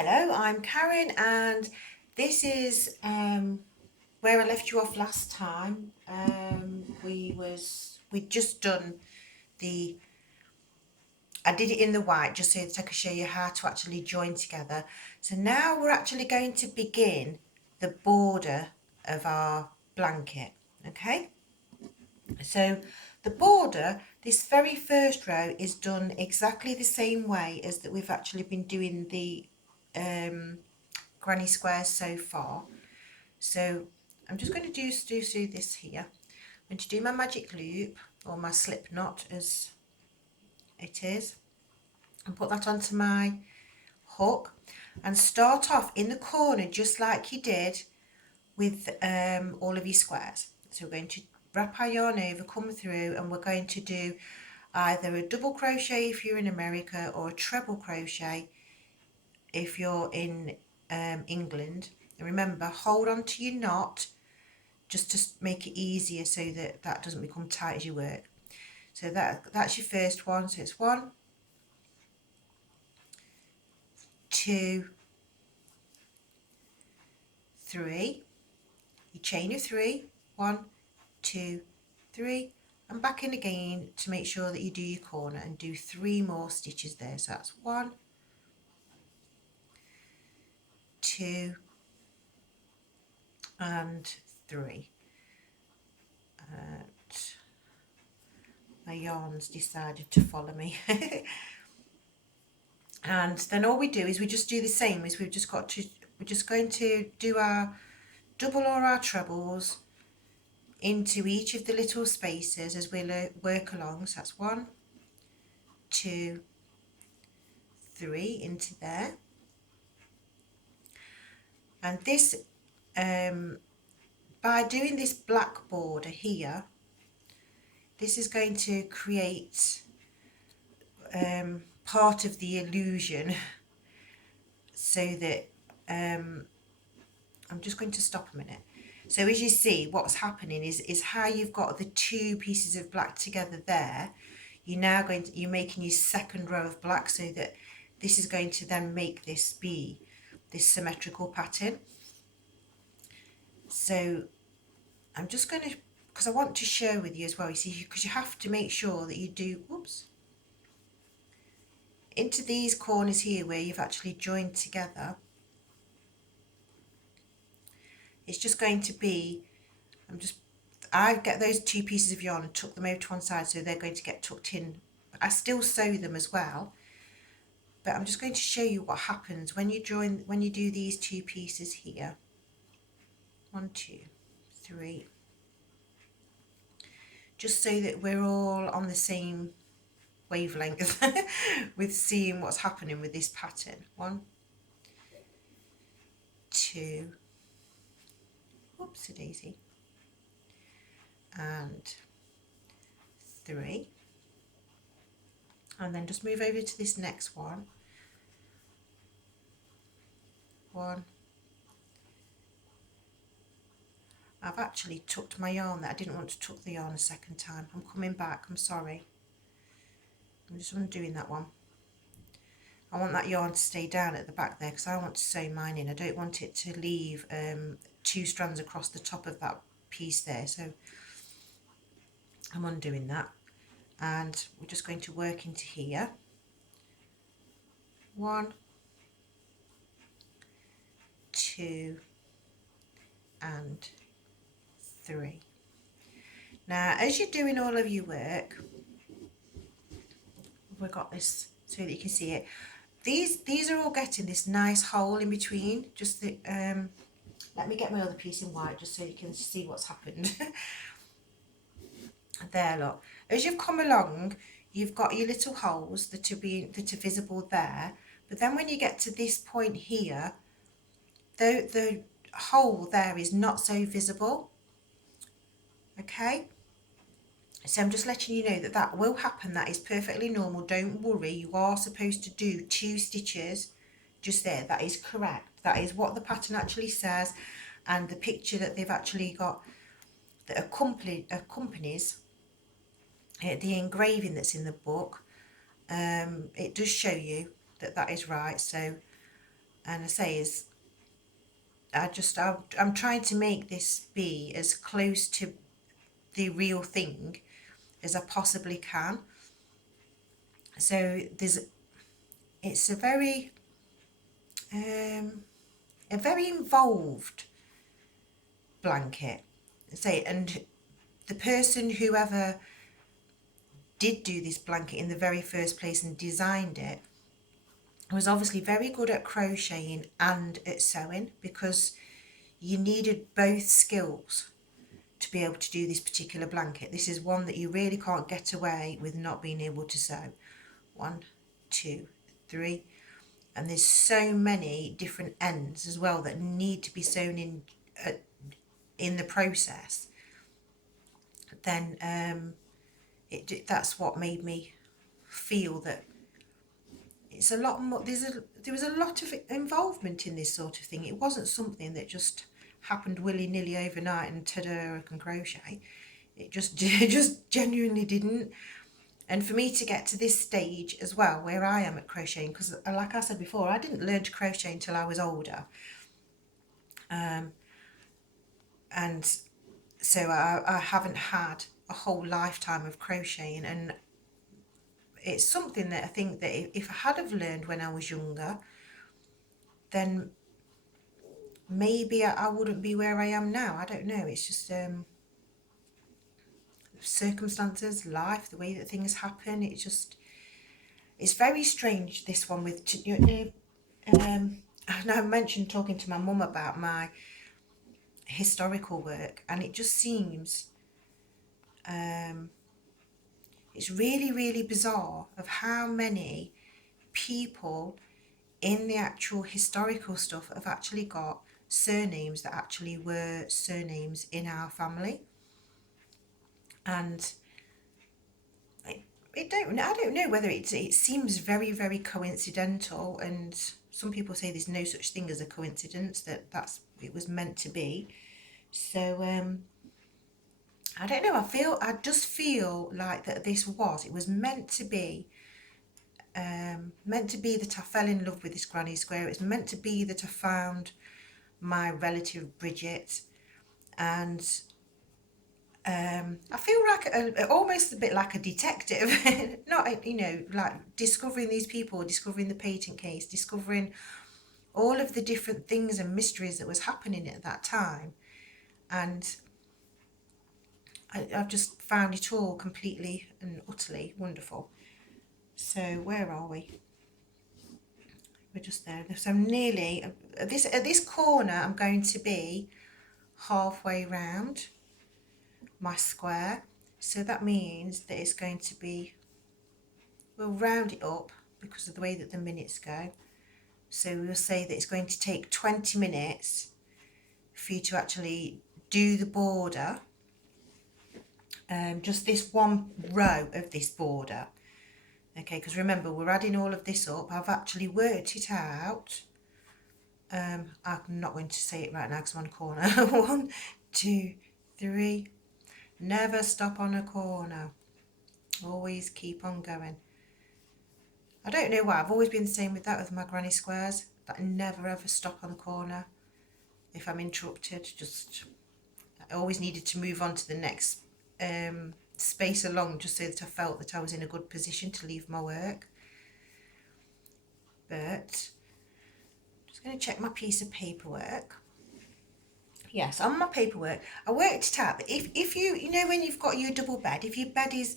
Hello, I'm Karen, and this is where I left you off last time. We'd just done the I did it in the white just so that I could show you how to actually join together. So now we're actually going to begin the border of our blanket. Okay, so the border, this very first row, is done exactly the same way as that we've actually been doing the granny squares so far. So I'm just going to do this here. I'm going to do my magic loop, or my slip knot as it is, and put that onto my hook and start off in the corner just like you did with all of your squares. So we're going to wrap our yarn over, come through, and we're going to do either a double crochet if you're in America, or a treble crochet if you're in England. And remember, hold on to your knot just to make it easier so that that doesn't become tight as you work. So that's your first one. So it's 1, 2, 3, you chain of 3, 1, 2, 3, and back in again to make sure that you do your corner, and do 3 more stitches there. So that's 1, 2, and 3. My yarn's decided to follow me. And then all we do is we just do the same as we're just going to do our double or our trebles into each of the little spaces as we work along. So that's 1, 2, 3 into there. And this by doing this black border here, this is going to create part of the illusion, so that I'm just going to stop a minute. So as you see, what's happening is how you've got the 2 pieces of black together there. You're making your second row of black, so that this is going to then make this be this symmetrical pattern. So I'm just going to, because I want to share with you as well, you see, because you have to make sure that you do, into these corners here where you've actually joined together. It's just going to be, I get those 2 pieces of yarn and tuck them over to one side, so they're going to get tucked in. But I still sew them as well. But I'm just going to show you what happens when you do these 2 pieces here. 1, 2, 3. Just so that we're all on the same wavelength with seeing what's happening with this pattern. 1, 2, whoopsie daisy, and 3, and then just move over to this next one. 1. I've actually tucked my yarn that I didn't want to tuck the yarn a second time. I'm coming back, I'm sorry. I'm just undoing that one. I want that yarn to stay down at the back there because I want to sew mine in. I don't want it to leave 2 strands across the top of that piece there. So I'm undoing that, and we're just going to work into here. 1, 2, and 3. Now as you're doing all of your work, we've got this so that you can see it. These are all getting this nice hole in between. Just the let me get my other piece in white just so you can see what's happened. There, look. As you've come along, you've got your little holes that are visible there. But then when you get to this point here, the hole there is not so visible. Okay, so I'm just letting you know that that will happen. That is perfectly normal. Don't worry. You are supposed to do 2 stitches just there. That is correct. That is what the pattern actually says, and the picture that they've actually got that accompanies the engraving that's in the book, it does show you that that is right. So And I say is I'm trying to make this be as close to the real thing as I possibly can. So it's a very involved blanket. Say, and the person whoever did do this blanket in the very first place and designed it was obviously very good at crocheting and at sewing, because you needed both skills to be able to do this particular blanket. This is one that you really can't get away with not being able to sew. 1, 2, 3, and there's so many different ends as well that need to be sewn in the process. Then that's what made me feel that it's a lot more. There was a lot of involvement in this sort of thing. It wasn't something that just happened willy-nilly overnight and ta-da, I can crochet. It just genuinely didn't. And for me to get to this stage as well, where I am at crocheting, because like I said before, I didn't learn to crochet until I was older. And so I haven't had a whole lifetime of crocheting, and it's something that I think that if I had have learned when I was younger, then maybe I wouldn't be where I am now. I don't know. It's just circumstances, life, the way that things happen. It's very strange, this one with, and I mentioned talking to my mum about my historical work, and it just seems it's really, really bizarre of how many people in the actual historical stuff have actually got surnames that actually were surnames in our family. And I don't know whether it seems very, very coincidental, and some people say there's no such thing as a coincidence, it was meant to be. So I don't know, I just feel like that it was meant to be. Meant to be that I fell in love with this Granny Square. It was meant to be that I found my relative Bridget, and I feel like almost a bit like a detective, not like discovering these people, discovering the patent case, discovering all of the different things and mysteries that was happening at that time, and I've just found it all completely and utterly wonderful. So where are we? We're just there. So I'm nearly at this corner. I'm going to be halfway round my square, so that means that it's going to be, we'll round it up because of the way that the minutes go. So we'll say that it's going to take 20 minutes for you to actually do the border, just this one row of this border. Okay, because remember, we're adding all of this up. I've actually worked it out. I'm not going to say it right now because I'm on a corner. 1, 2, 3. Never stop on a corner. Always keep on going. I don't know why. I've always been the same with that with my granny squares. That I never ever stop on the corner. If I'm interrupted, I always needed to move on to the next space along, just so that I felt that I was in a good position to leave my work. But I'm just going to check my piece of paperwork. Yes, on my paperwork, I worked it out that if you know when you've got your double bed, if your bed is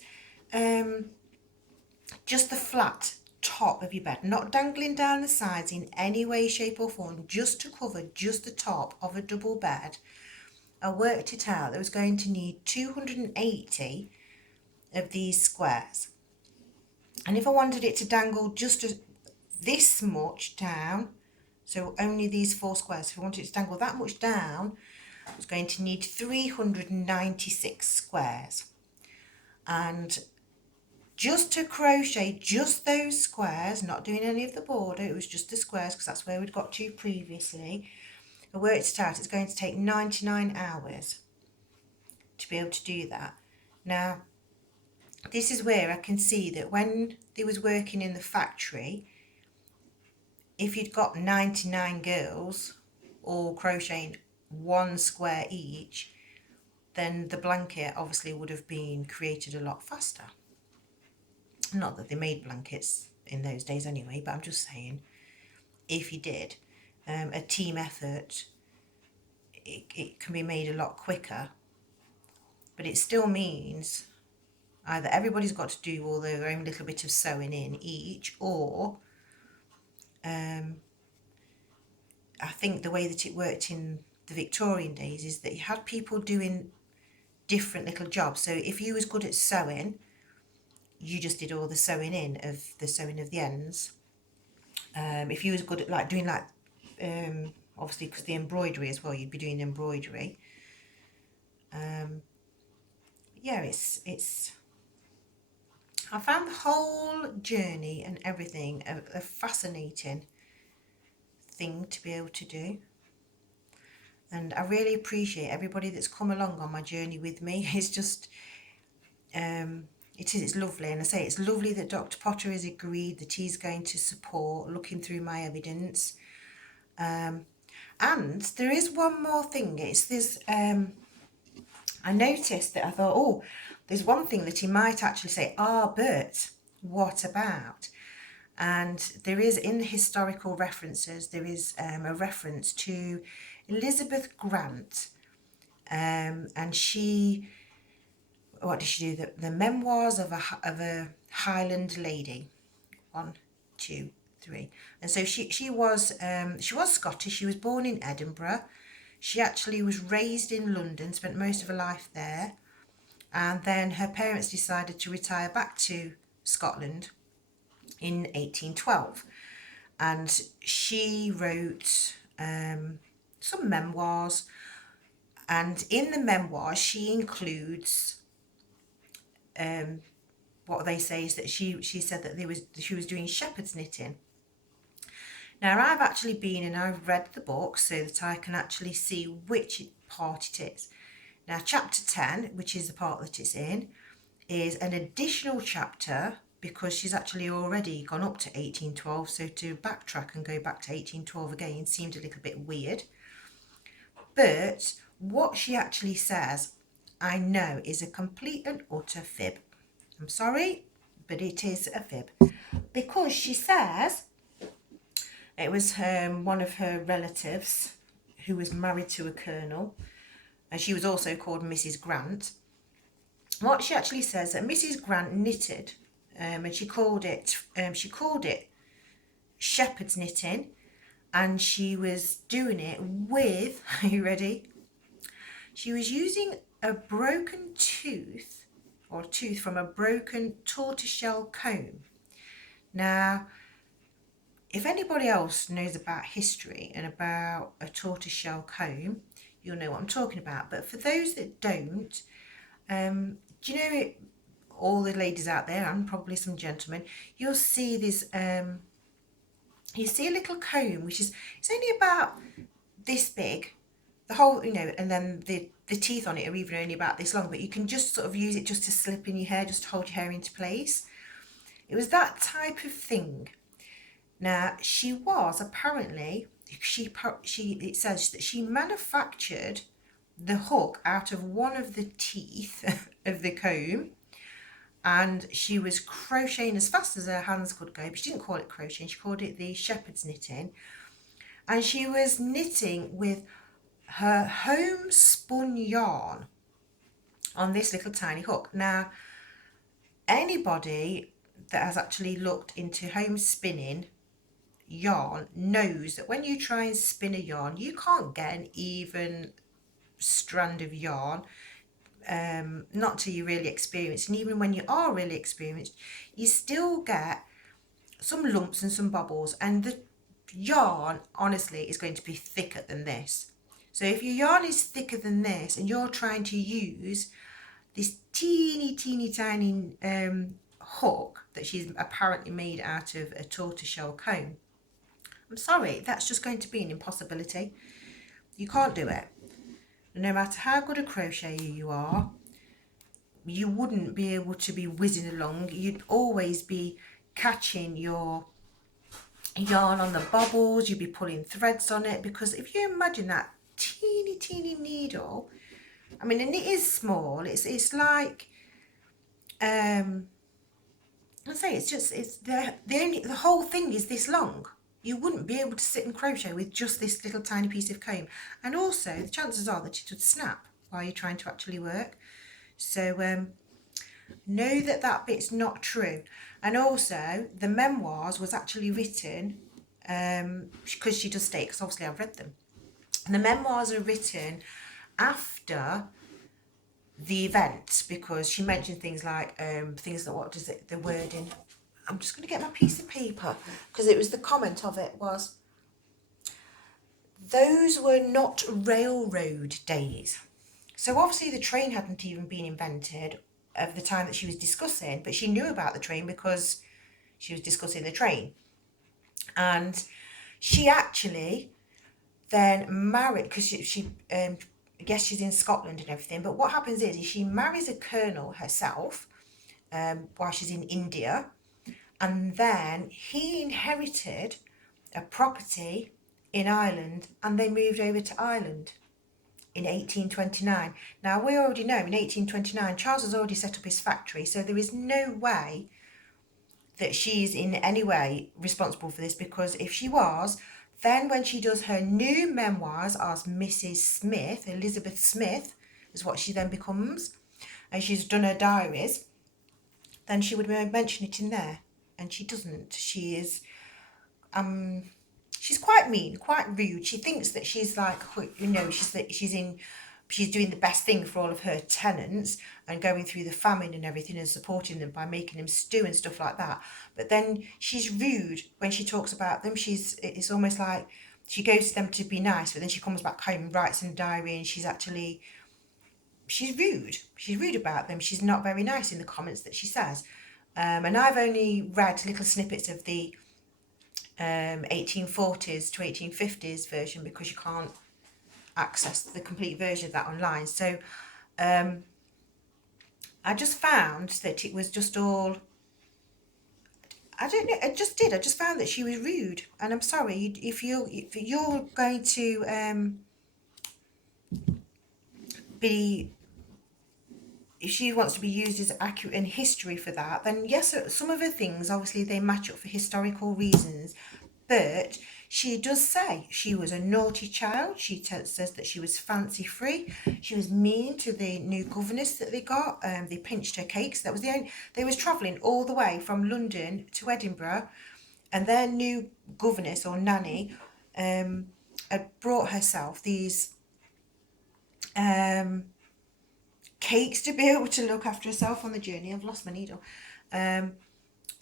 just the flat top of your bed, not dangling down the sides in any way, shape or form, just to cover just the top of a double bed, I worked it out that I was going to need 280 of these squares. And if I wanted it to dangle just this much down, so only these 4 squares, if I wanted it to dangle that much down, I was going to need 396 squares. And just to crochet just those squares, not doing any of the border, it was just the squares because that's where we'd got to previously, I worked it out, it's going to take 99 hours to be able to do that. Now, this is where I can see that when they was working in the factory, if you'd got 99 girls all crocheting one square each, then the blanket obviously would have been created a lot faster. Not that they made blankets in those days anyway, but I'm just saying, if you did a team effort, it can be made a lot quicker. But it still means either everybody's got to do all their own little bit of sewing in each, or I think the way that it worked in the Victorian days is that you had people doing different little jobs. So if you was good at sewing, you just did all the sewing in of the sewing of the ends. If you was good at like doing like obviously because the embroidery as well, you'd be doing embroidery. Yeah, it's I found the whole journey and everything a fascinating thing to be able to do. And I really appreciate everybody that's come along on my journey with me. It's just, it's lovely. And I say it's lovely that Dr. Potter has agreed that he's going to support looking through my evidence. And there is one more thing. It's this, I noticed that I thought, oh, there's one thing that he might actually say, but what about? And there is, in the historical references, there is a reference to Elizabeth Grant, and she, what did she do? The memoirs of a Highland lady. 1, 2, 3. And so she was Scottish. She was born in Edinburgh. She actually was raised in London, spent most of her life there, and then her parents decided to retire back to Scotland in 1812, and she wrote some memoirs, and in the memoirs she includes what they say is that she said that she was doing shepherd's knitting. Now I've actually been and I've read the book so that I can actually see which part it is. Now chapter 10, which is the part that it's in, is an additional chapter because she's actually already gone up to 1812, so to backtrack and go back to 1812 again seemed a little bit weird. But what she actually says, I know, is a complete and utter fib. I'm sorry, but it is a fib. Because she says it was one of her relatives who was married to a colonel, and she was also called Mrs. Grant. What she actually says that Mrs. Grant knitted, and she called it shepherd's knitting, and she was doing it with, are you ready? She was using a broken tooth, or tooth from a broken tortoiseshell comb. Now, if anybody else knows about history and about a tortoiseshell comb, you'll know what I'm talking about. But for those that don't, do you know, all the ladies out there and probably some gentlemen, you'll see this, you see a little comb, which is, it's only about this big, the whole, you know, and then the teeth on it are even only about this long, but you can just sort of use it just to slip in your hair, just to hold your hair into place. It was that type of thing. Now, she was apparently, it says that she manufactured the hook out of one of the teeth of the comb, and she was crocheting as fast as her hands could go, but she didn't call it crocheting, she called it the shepherd's knitting, and she was knitting with her homespun yarn on this little tiny hook. Now, anybody that has actually looked into home spinning yarn knows that when you try and spin a yarn, you can't get an even strand of yarn, not till you're really experienced. And even when you are really experienced, you still get some lumps and some bubbles, and the yarn honestly is going to be thicker than this. So if your yarn is thicker than this and you're trying to use this teeny tiny hook that she's apparently made out of a tortoiseshell comb, I'm sorry, that's just going to be an impossibility. You can't do it. No matter how good a crocheter you are, you wouldn't be able to be whizzing along. You'd always be catching your yarn on the bobbles, you'd be pulling threads on it, because if you imagine that teeny needle, I mean, and it is small, it's like I say, it's just, it's the whole thing is this long. You wouldn't be able to sit and crochet with just this little tiny piece of comb, and also the chances are that it would snap while you're trying to actually work. So know that that bit's not true. And also the memoirs was actually written, because she does state, because obviously I've read them, and the memoirs are written after the event, because she mentioned things like things that, what does it, the wording, I'm just going to get my piece of paper, because it was the comment of it was, those were not railroad days. So obviously the train hadn't even been invented at the time that she was discussing, but she knew about the train because she was discussing the train. And she actually then married, because she I guess she's in Scotland and everything, but what happens is she marries a colonel herself while she's in India, and then he inherited a property in Ireland and they moved over to Ireland in 1829. Now we already know in 1829 Charles has already set up his factory, so there is no way that she's in any way responsible for this, because if she was, then when she does her new memoirs as Mrs. Smith, Elizabeth Smith is what she then becomes, and she's done her diaries, then she would mention it in there, and she doesn't. She is she's quite mean, quite rude. She thinks that she's like, you know, she's doing the best thing for all of her tenants and going through the famine and everything and supporting them by making them stew and stuff like that. But then she's rude when she talks about them. It's almost like she goes to them to be nice, but then she comes back home and writes in a diary, and she's rude. She's rude about them. She's not very nice in the comments that she says. And I've only read little snippets of the 1840s to 1850s version, because you can't access the complete version of that online. So I just found that it was just all, I don't know, I just found that she was rude, and I'm sorry if you're going to be, if she wants to be used as accurate in history for that, then yes, some of her things obviously they match up for historical reasons, but she does say she was a naughty child. She says that she was fancy free. She was mean to the new governess that they got. They pinched her cakes. That was the only. They was travelling all the way from London to Edinburgh, and their new governess or nanny had brought herself these cakes to be able to look after herself on the journey. I've lost my needle.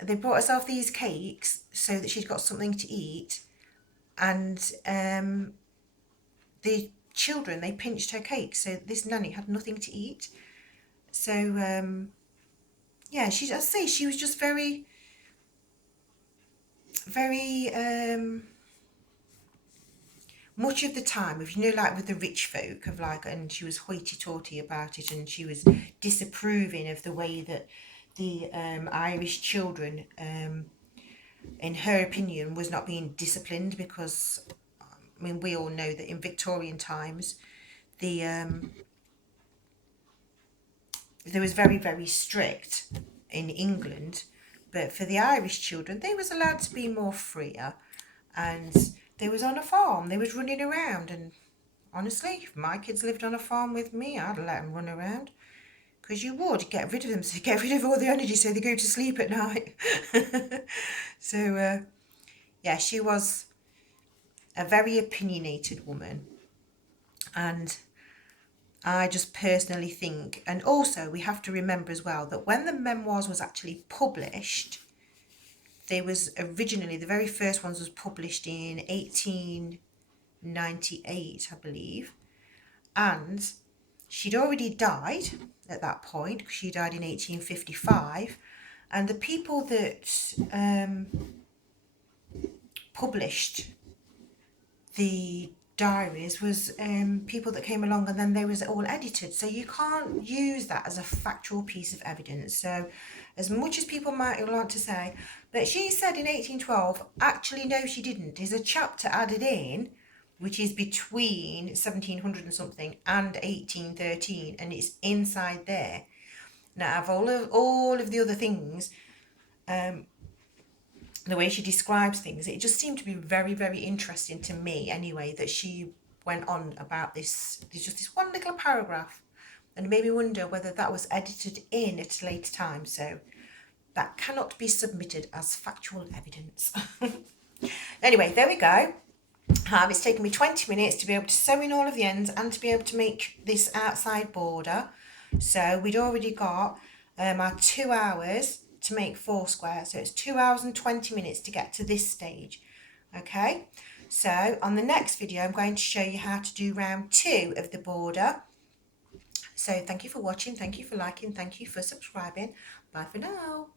They brought herself these cakes so that she'd got something to eat, and the children, they pinched her cakes, so this nanny had nothing to eat. So yeah, I say she was just very much of the time, if you know, like with the rich folk of like, and she was hoity-toity about it, and she was disapproving of the way that the Irish children, in her opinion, was not being disciplined, because I mean, we all know that in Victorian times the there was very strict in England, but for the Irish children they was allowed to be more freer, and they was on a farm, they was running around, and honestly, if my kids lived on a farm with me, I'd let them run around, because you would get rid of them, so get rid of all the energy so they go to sleep at night. So yeah, she was a very opinionated woman, and I just personally think, and also we have to remember as well that when the memoirs was actually published, they was originally, the very first ones was published in 1898, I believe, and she'd already died at that point, because she died in 1855, and the people that published the diaries was people that came along, and then they was all edited, so you can't use that as a factual piece of evidence. So as much as people might want to say that she said in 1812, actually no she didn't. There's a chapter added in which is between 1700 and something and 1813, and it's inside there. Now, of all of the other things, the way she describes things, it just seemed to be very, very interesting to me anyway, that she went on about this. There's just this one little paragraph, and it made me wonder whether that was edited in at a later time, so that cannot be submitted as factual evidence. Anyway, there we go. It's taken me 20 minutes to be able to sew in all of the ends and to be able to make this outside border. So we'd already got our 2 hours to make 4 squares. So it's 2 hours and 20 minutes to get to this stage. Okay, so on the next video I'm going to show you how to do round 2 of the border. So thank you for watching, thank you for liking, thank you for subscribing. Bye for now.